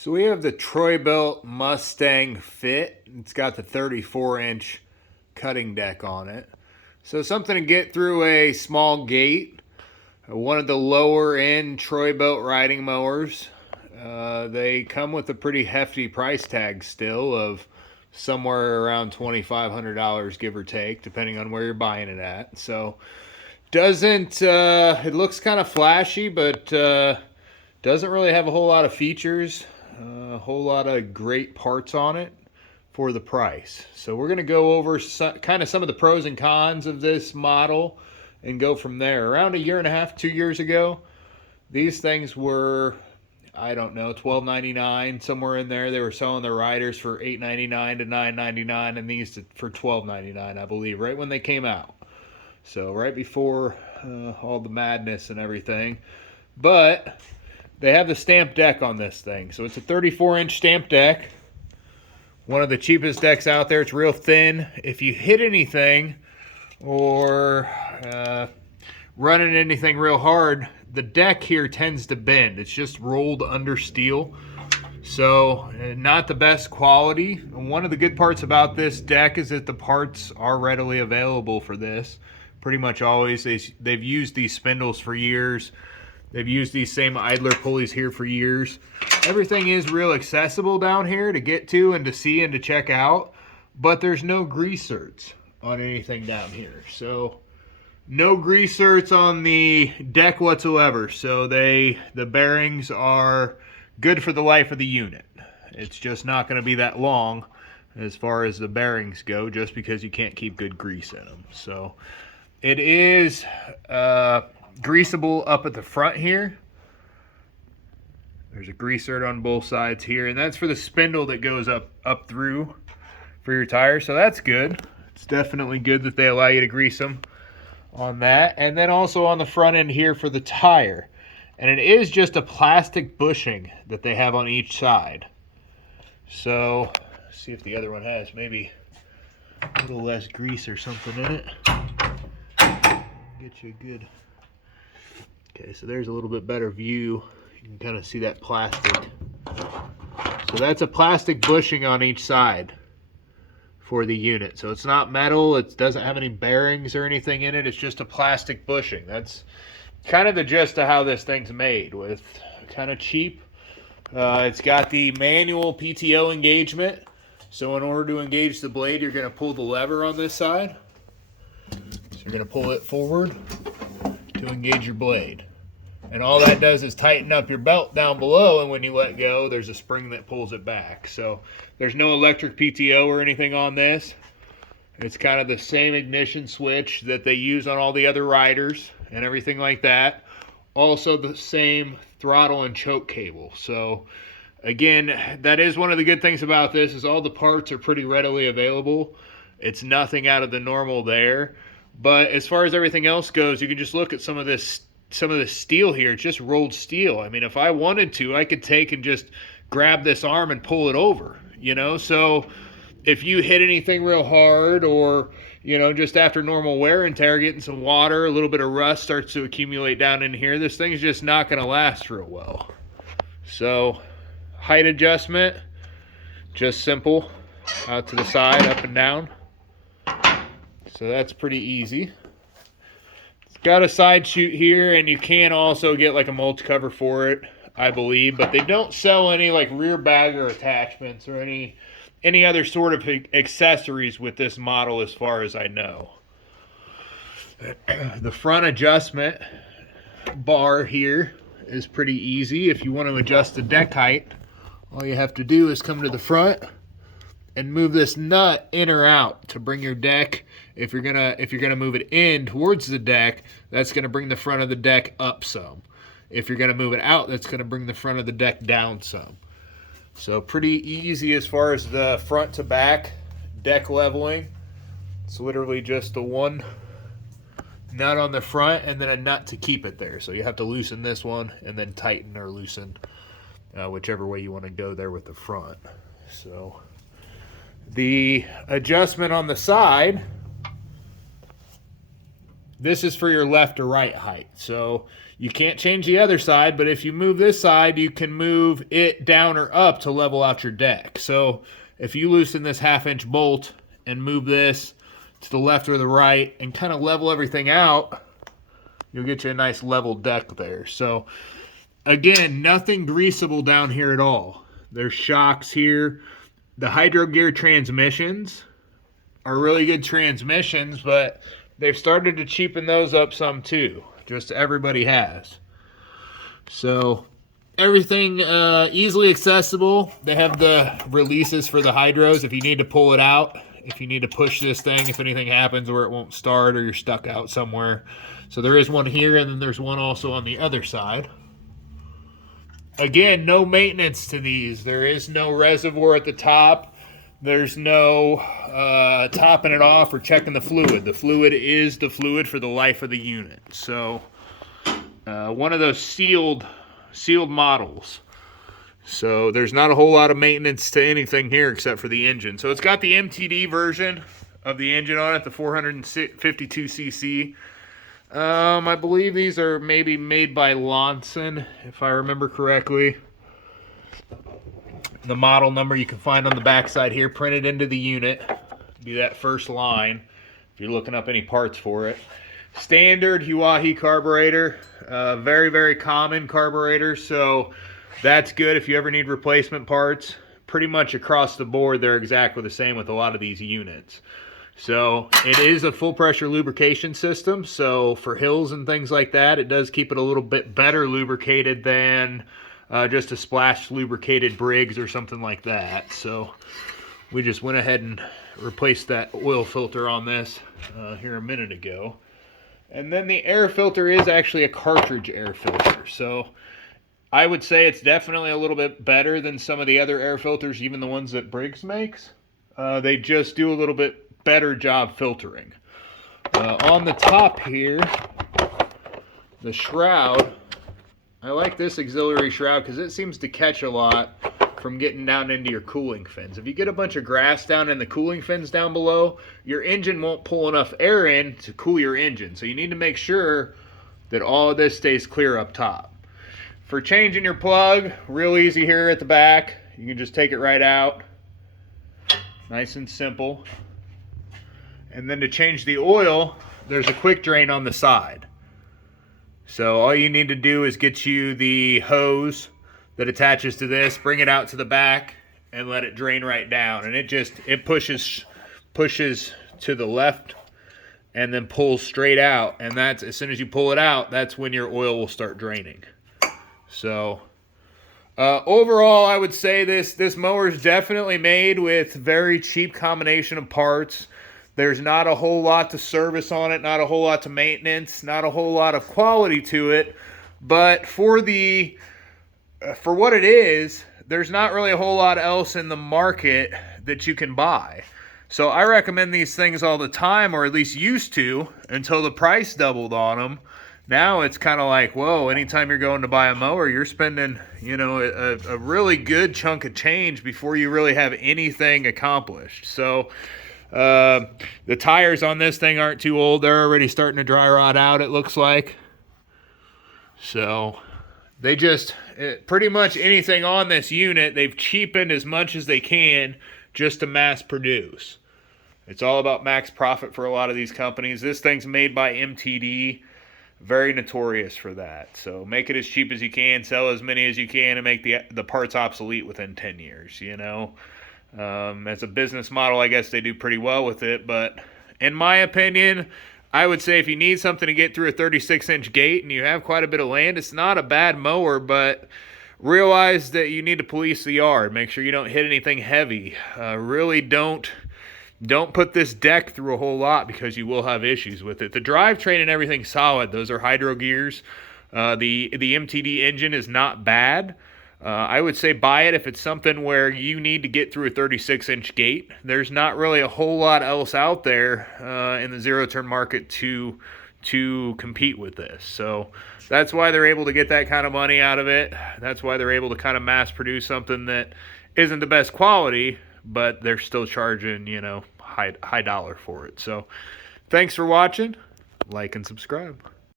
So we have the Bilt Mustang Fit. It's got the 34-inch cutting deck on it. So something to get through a small gate. One of the lower end Bilt riding mowers. They come with a pretty hefty price tag still of somewhere around $2,500, give or take, depending on where you're buying it at. So it looks kind of flashy, but doesn't really have a whole lot of features. A whole lot of great parts on it for the price. So we're going to go over kind of some of the pros and cons of this model and go from there. Around a year and a half, 2 years ago, these things were, I don't know, $12.99, somewhere in there. They were selling the riders for $8.99 to $9.99 and these for $12.99, I believe, right when they came out. So right before all the madness and everything. But they have the stamped deck on this thing. So it's a 34-inch stamped deck. One of the cheapest decks out there. It's real thin. If you hit anything or running anything real hard, the deck here tends to bend. It's just rolled under steel. So not the best quality. One of the good parts about this deck is that the parts are readily available for this. Pretty much always. They've used these spindles for years. They've used these same idler pulleys here for years. Everything is real accessible down here to get to and to see and to check out, but there's no grease zerks on anything down here. So no grease zerks on the deck whatsoever. So the bearings are good for the life of the unit. It's just not going to be that long as far as the bearings go, just because you can't keep good grease in them. So it is greasable up at the front here. There's a grease zert on both sides here, and that's for the spindle that goes up through for your tire. So that's good. It's definitely good that they allow you to grease them on that. And then also on the front end here for the tire. And it is just a plastic bushing that they have on each side. So let's see if the other one has maybe a little less grease or something in it. Get you a good. Okay, so there's a little bit better view. You can kind of see that plastic. So that's a plastic bushing on each side for the unit. So it's not metal. It doesn't have any bearings or anything in it. It's just a plastic bushing. That's kind of the gist of how this thing's made, with kind of cheap. It's got the manual Pto engagement. So in order to engage the blade, you're going to pull the lever on this side. So you're going to pull it forward to engage your blade. And all that does is tighten up your belt down below, and when you let go, there's a spring that pulls it back. So there's no electric PTO or anything on this. It's kind of the same ignition switch that they use on all the other riders and everything like that. Also the same throttle and choke cable. So again, that is one of the good things about this, is all the parts are pretty readily available. It's nothing out of the normal there. But as far as everything else goes, you can just look at some of the steel here. It's just rolled steel. I mean, if I wanted to, I could take and just grab this arm and pull it over, you know? So if you hit anything real hard, or, you know, just after normal wear and tear, getting some water, a little bit of rust starts to accumulate down in here, this thing's just not going to last real well. So height adjustment, just simple, out to the side, up and down. So that's pretty easy. It's got a side chute here, and you can also get like a mulch cover for it, I believe, but they don't sell any like rear bagger attachments or any other sort of accessories with this model as far as I know. The front adjustment bar here is pretty easy. If you want to adjust the deck height, all you have to do is come to the front and move this nut in or out to bring your deck. If you're gonna move it in towards the deck, that's gonna bring the front of the deck up some. If you're gonna move it out, that's gonna bring the front of the deck down some. So pretty easy as far as the front to back deck leveling. It's literally just the one nut on the front and then a nut to keep it there. So you have to loosen this one and then tighten or loosen, whichever way you want to go there with the front. So the adjustment on the side this is for your left or right height. So you can't change the other side, but if you move this side, you can move it down or up to level out your deck. So if you loosen this 1/2 inch bolt and move this to the left or the right and kind of level everything out, you'll get you a nice level deck there. So again, nothing greasable down here at all. There's shocks here. The Hydro Gear transmissions are really good transmissions, but they've started to cheapen those up some too. Just everybody has. So everything easily accessible. They have the releases for the hydros if you need to pull it out, if you need to push this thing, if anything happens where it won't start or you're stuck out somewhere. So there is one here, and then there's one also on the other side. Again, no maintenance to these. There is no reservoir at the top. There's no topping it off or checking the fluid. The fluid is the fluid for the life of the unit. So one of those sealed models. So there's not a whole lot of maintenance to anything here except for the engine. So it's got the MTD version of the engine on it, the 452cc. I believe these are maybe made by Loncin, if I remember correctly. The model number you can find on the backside here, printed into the unit. Be that first line if you're looking up any parts for it. Standard Huahi carburetor, very, very common carburetor, so that's good if you ever need replacement parts. Pretty much across the board, they're exactly the same with a lot of these units. So it is a full pressure lubrication system, so for hills and things like that, it does keep it a little bit better lubricated than just a splash lubricated Briggs or something like that. So we just went ahead and replaced that oil filter on this here a minute ago. And then the air filter is actually a cartridge air filter. So I would say it's definitely a little bit better than some of the other air filters, even the ones that Briggs makes. They just do a little bit better job filtering. On the top here, the shroud, I like this auxiliary shroud because it seems to catch a lot from getting down into your cooling fins. If you get a bunch of grass down in the cooling fins down below, your engine won't pull enough air in to cool your engine. So you need to make sure that all of this stays clear up top. For changing your plug, real easy here at the back. You can just take it right out. Nice and simple. And then to change the oil, there's a quick drain on the side. So all you need to do is get you the hose that attaches to this, bring it out to the back, and let it drain right down. And it pushes to the left and then pulls straight out. And that's, as soon as you pull it out, that's when your oil will start draining. So overall, I would say this mower is definitely made with very cheap combination of parts. There's not a whole lot to service on it, not a whole lot to maintenance, not a whole lot of quality to it. But for what it is, there's not really a whole lot else in the market that you can buy. So I recommend these things all the time, or at least used to, until the price doubled on them. Now it's kind of like, whoa, anytime you're going to buy a mower, you're spending, a really good chunk of change before you really have anything accomplished. So the tires on this thing aren't too old. They're already starting to dry rot out, it looks like. So they just, pretty much anything on this unit, they've cheapened as much as they can just to mass produce. It's all about max profit for a lot of these companies. This thing's made by MTD. Very notorious for that. So make it as cheap as you can, sell as many as you can, and make the parts obsolete within 10 years, As a business model, I guess they do pretty well with it, but in my opinion, I would say if you need something to get through a 36-inch gate and you have quite a bit of land, it's not a bad mower, but realize that you need to police the yard. Make sure you don't hit anything heavy. Really don't put this deck through a whole lot because you will have issues with it. The drivetrain and everything's solid. Those are hydro gears. The MTD engine is not bad. I would say buy it if it's something where you need to get through a 36-inch gate. There's not really a whole lot else out there in the zero-turn market to compete with this. So that's why they're able to get that kind of money out of it. That's why they're able to kind of mass produce something that isn't the best quality, but they're still charging, high dollar for it. So thanks for watching. like and subscribe.